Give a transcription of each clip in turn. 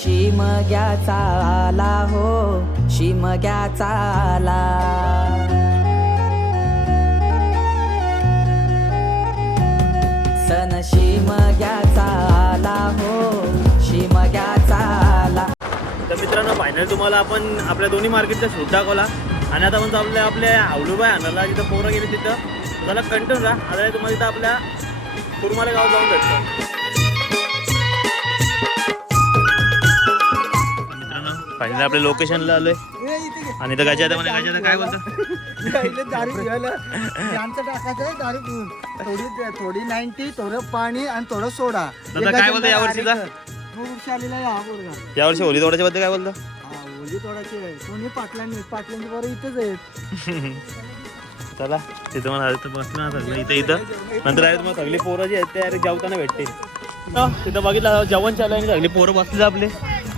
शिमग्याचा आला हो, शिमग्याचा आला. सण शिमग्याचा आला हो, शिमग्याचा आला. तर मित्रांनो फायनल तुम्हाला आपण आपल्या दोन्ही मार्केटचा शोध दाखवला आणि आता म्हणजे आपल्या आवलूबाई आणायला जिथं पोरं गेली तिथं त्याला कंटिन्यू राहा. आता तुम्हाला तिथं आपल्या कुरमाले गाव जाऊन भेटतो. मित्रांनो फायनल आपल्या लोकेशनला आलोय आणि इथं गायच्या काय बोलतो दारू घ्यायला आमचं टाकायचं आहे. दारू पिऊन थोडी 90 थोडं पाणी आणि थोडं सोडा. काय बोलतो यावर्षीचा आलेला आहे हा पोरगा. यावर्षी होली तोडाच्या बद्दल काय बोलतो? होली तोडाची आहे. कोणी पाटलांची बरं इथंच आहेत. चला तिथं मला बसलं ना सगळं इथं नंतर आहे मग सगळी पोरं जी आहेत ते अरे जेवताना भेटतील. तिथं बघितलं जेवण चालू आहे आणि सगळी पोरं बसली आपले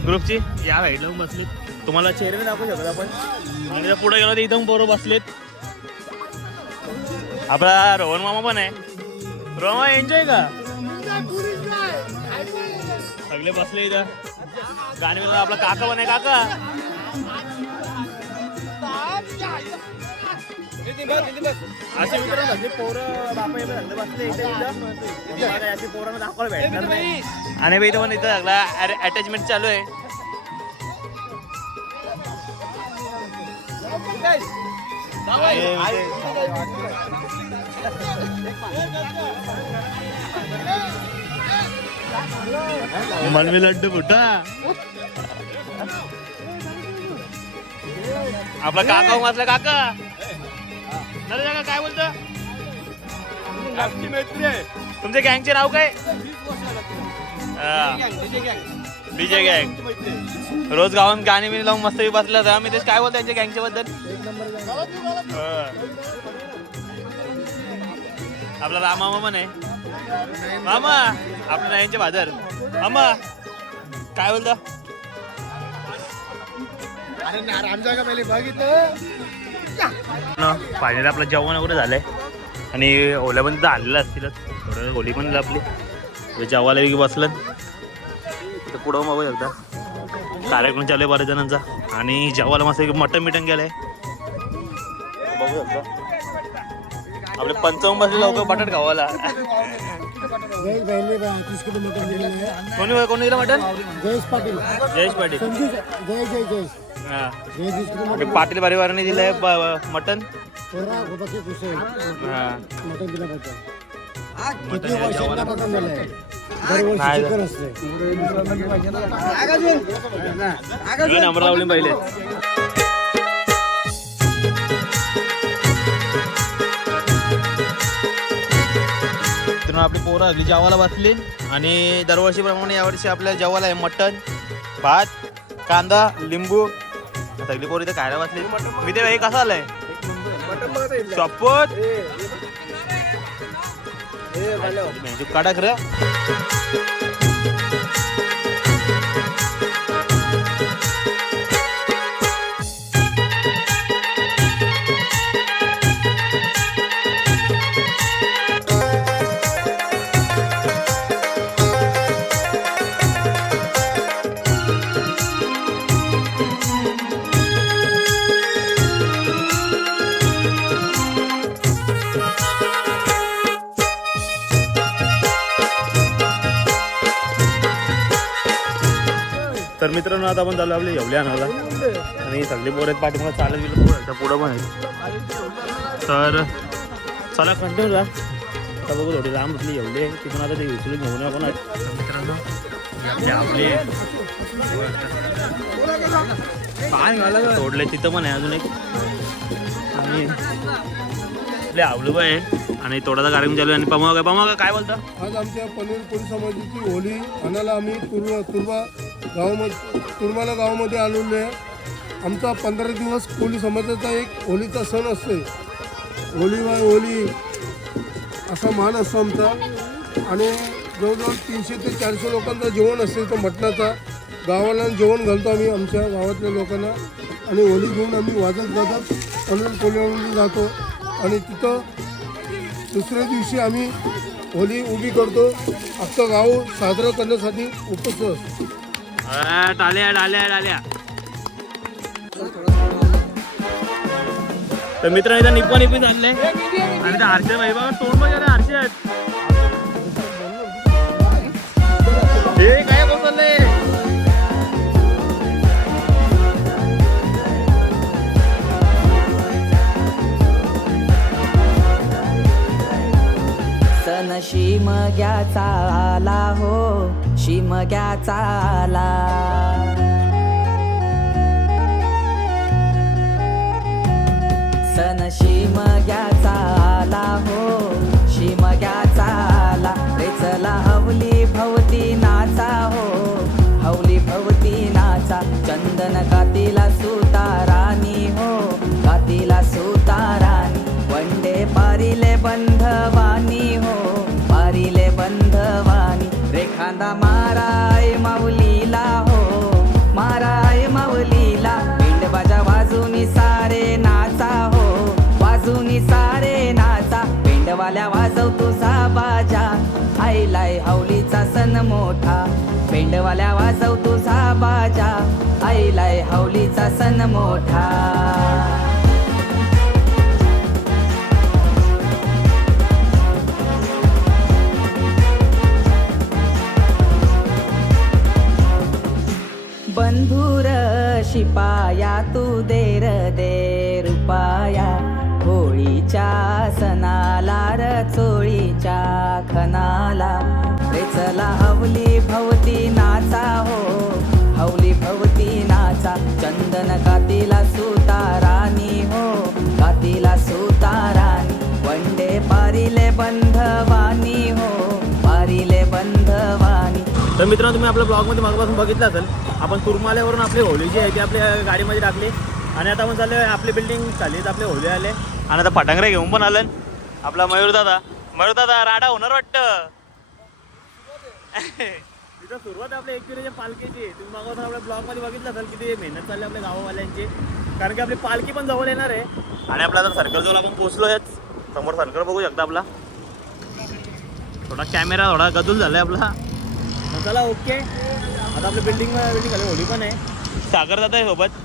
ग्रुपची या साईडला बसली. तुम्हाला चेहरे दाखवू शकतो आपण आणि पुढे गेलो तर इथं पोरं बसलेत. आपला रोहन मामा पण आहे. रोहन मामा एन्जॉय का? सगळे बसले इथं गाणी मिळून. आपला काका पण आहे. काका असे मित्र सगळे पोरं बापा बसले इथे पोरांना दाखवायला भेटणार नाही. आणि इथं पण इथं सगळा अटॅचमेंट चालू आहे. मनवी लड्डू फुटा आपला काका वाचला. काका काय बोलतो? तुमच्या गँगचे नाव काय? डीजे गँग. रोज गावात गाणी बिणी लावून मस्त बसला तर मी तेच काय बोलतो त्यांच्या गँगच्या बद्दल. आपला रामामा पण आहे. मामा आपल्या नायांचे बाजार. मामा काय बोलतो? फायनली आपलं जेवण वगैरे झालंय आणि ओल्या पण तिथं आणलेलं असतीलच. थोडं होली पण आपली जेवायला वेगळी बसलं तर पुढं बघू शकता कार्यक्रम चालू आहे बऱ्याच जणांचा आणि जेवायला मस्त मटन बिटन केलंय बघू शकता. आपले पंचावन्न बसले लवकर बटाट खावायला. कोणी दिलं मटन? जयेश पाटील. पाटील परिवाराने दिलंय मटन. नंबर लावले पहिले. आपली पोरं अगदी जेवायला बसली आणि दरवर्षीप्रमाणे यावर्षी आपल्या जेवायला आहे मटन, भात, कांदा, लिंबू. सगळी पोरं इथे खायला बसली. मी ते कसं आलंय चॉपट काढा खरं. तर मित्रांनो आता आपण चालू आपले येवले आणायला आणि सगळे पोरं पाठी मला चालत गेलं पुढं पण आहे. तर चला कंटिन्यू राहा. आता बघू थोडी लांब आपली येवले तिथून आता ते उचलून घेऊन आपण मित्रांनो आपले सोडले तिथं पण आहे अजून एक आणि आपले आवलूबाई आहे आणि थोडासा कार्यक्रम चालू आहे. आणि पमागा काय बोलता? आज आमच्या पनवेल पोलीस समाजाची होली आणायला आम्ही तुरमाला गावामध्ये आलेलो आहे. आमचा 15 दिवस कोळी समाजाचा एक होलीचा सण असतो. होली असा मान असतो आमचा आणि जवळजवळ 300 ते 400 लोकांचं जेवण असते. तो मटणाचा गावाला जेवण घालतो आम्ही आमच्या गावातल्या लोकांना आणि होली घेऊन आम्ही वाजत पनवेल पोलीसमध्ये जातो आणि तिथं दुसऱ्या दिवशी आम्ही होली उभी करतो. अख्खं गाव साजरं करण्यासाठी उपस्थित असतो. टाल्या डाल्या डाल्या. तर मित्र इथं निप्पा निप्पी चालले आणि त्या आरशे भाई बाबा तोंड वगैरे आरशे आहेत. हे काय बोलले सण शिमग्याचा आला हो, शिमग्याचा आला. सण शिमग्याचा आला हो, शिमग्याचा आला. रे चला हवली भवती नाचा हो, हवली भवती नाचा. चंदन कातीला सुतारानी हो, कातीला सुतारानी. वंडे पारिले बंधवानी हो, पारिले बंधवानी. रेखांदा माराय माऊलीला हो, माराय माऊलीला. पिंड बाजा वाजूनी सारे नाचा हो, वाजूनी सारे नाचा. पेंडवाल्या वाजव तुझा बाजा, आईलाय हवलीचा सण मोठा. पेंडवाल्या वाजव तुझा बाजा, आईलाय हवलीचा सण मोठा. बंधुर शिपाया तू देर दे रुपाया. होळीच्या सणाला र चोळीच्या खनाला. रे चला हवली भवती नाचा हो, हवली भवती नाचा. चंदन कातीला सुतारानी हो, कातीला सुतारानी. वंडे पारिले बंधवानी हो, पारिले बंधवानी. तर मित्रांनो तुम्ही आपल्या ब्लॉगमध्ये मागपासून बघितलं असेल आपण तुरमाल्यावरून आपली होली जी आहे ती आपल्या गाडीमध्ये टाकली आणि आता आपण चालले आपली बिल्डिंग चालली तर आपले होली आले आणि आता फटांगरे घेऊन पण आलं. आपला मयूरदादा राडा होणार वाटतं. तिथं सुरुवात आपल्या एकविरेच्या पालखीची. तुम्ही मागवता आपल्या ब्लॉगमध्ये बघितलं असेल किती मेहनत चालली आपल्या गावावाल्यांची, कारण की आपली पालखी पण जवळ येणार आहे. आणि आपला आता सर्कल जवळ आपण पोहोचलो आहेत. समोर सर्कल बघू शकता आपला. थोडा कॅमेरा थोडा गदूल झालाय आपला. चला ओके. आता आपली बिल्डिंग आली होली पण आहे. सागर दादा आहे सोबत.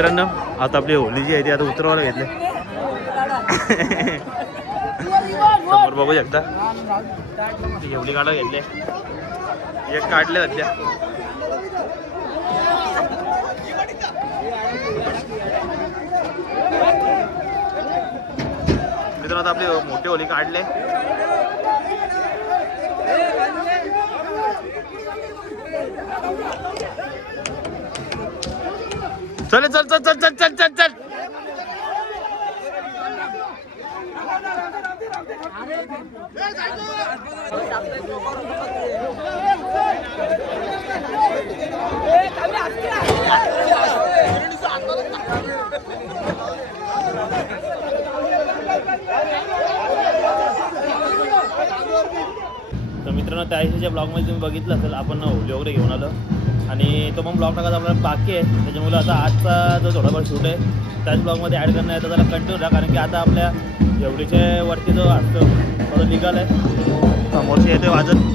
मित्रांनो आता आपली होली जी आहे ती आता उतरवायला घेतली. समोर बघू शकता एवढी गाडं घेतली, एक काढले सध्या. मित्रांनो आता आपली मोठी होली काढले. चल चल चल चल चल चल चल चल. तर मित्रांनो त्या दिवशीच्या ब्लॉगमध्ये तुम्ही बघितलं असेल आपण होली वगैरे घेऊन आलो आणि तो पण ब्लॉग टाकायचा आपल्याला बाकी आहे. त्याच्यामुळे आता आजचा जो थोडाफार शूट आहे त्याच ब्लॉगमध्ये ॲड करणार आहे, तर त्याला कंटिन्यू राहा. कारण की आता आपल्या एवढीच्या वरती जो असतो तो निघाला आहे, समोरचे येते वाजत.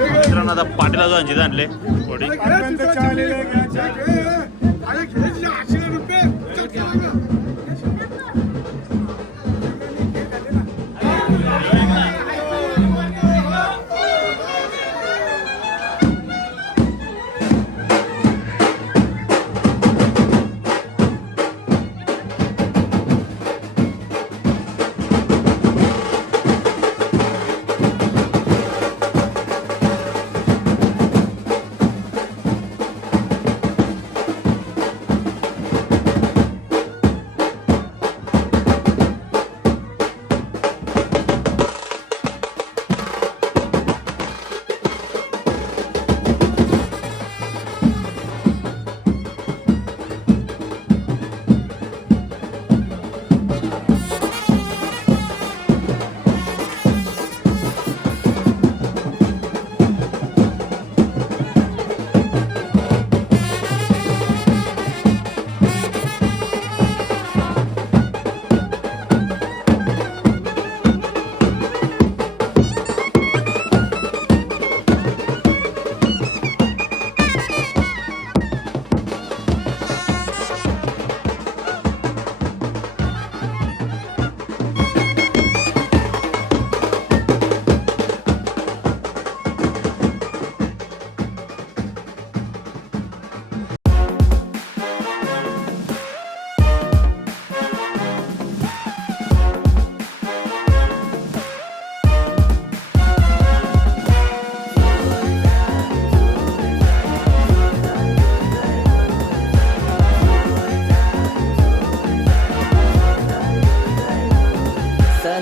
मित्रांनो आता पाटीला जो अंजित आणले थोडी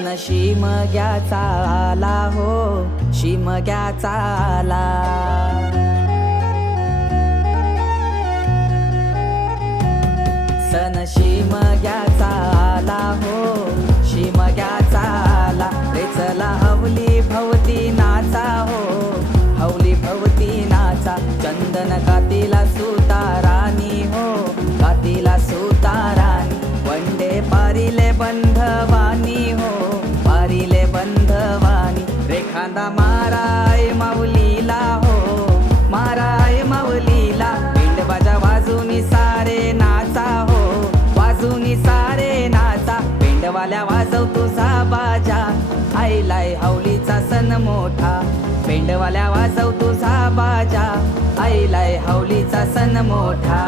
सण शिमग्याचा आला हो, शिमग्याचा आला. सण शिमग्याचा आला हो, शिमग्याचा आला. रे चला हवली भवती नाचा हो, हवली भवती नाचा. चंदन कातीला सुतारानी हो, कातीला सुतारानी. वंडे पारिले बंधवानी हो, पारिले बंधवानी. रेखांदा माराय माऊलीला हो, माराय माऊलीला. पिंडबाजा वाजूनी सारे नाचा हो, वाजूनी सारे नाचा. पेंडवाल्या वाजव तुझा बाजा, आईलाय हवलीचा सण मोठा. पेंडवाल्या वाजव तुझा बाजा, आईलाय हवलीचा सण मोठा.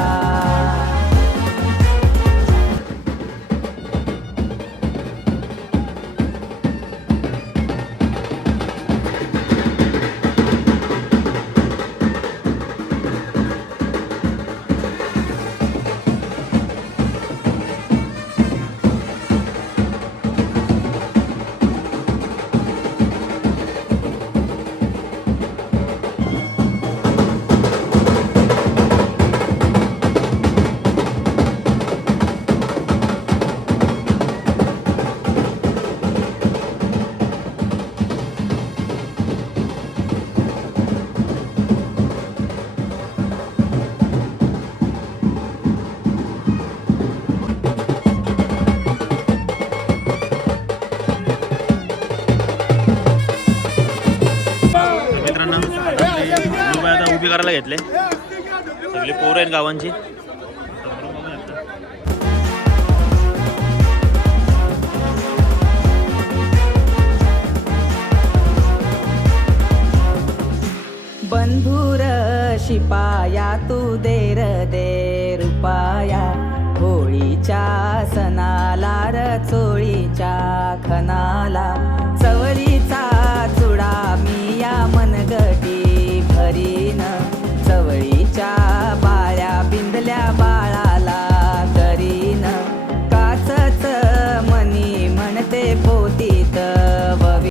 मित्रांनो आता उभी करायला घेतले सगळे पोरं आहेत गावांची. बंधुर शिपाया तू देर दे रुपाया. होळीच्या सणाला र चोळीच्या खना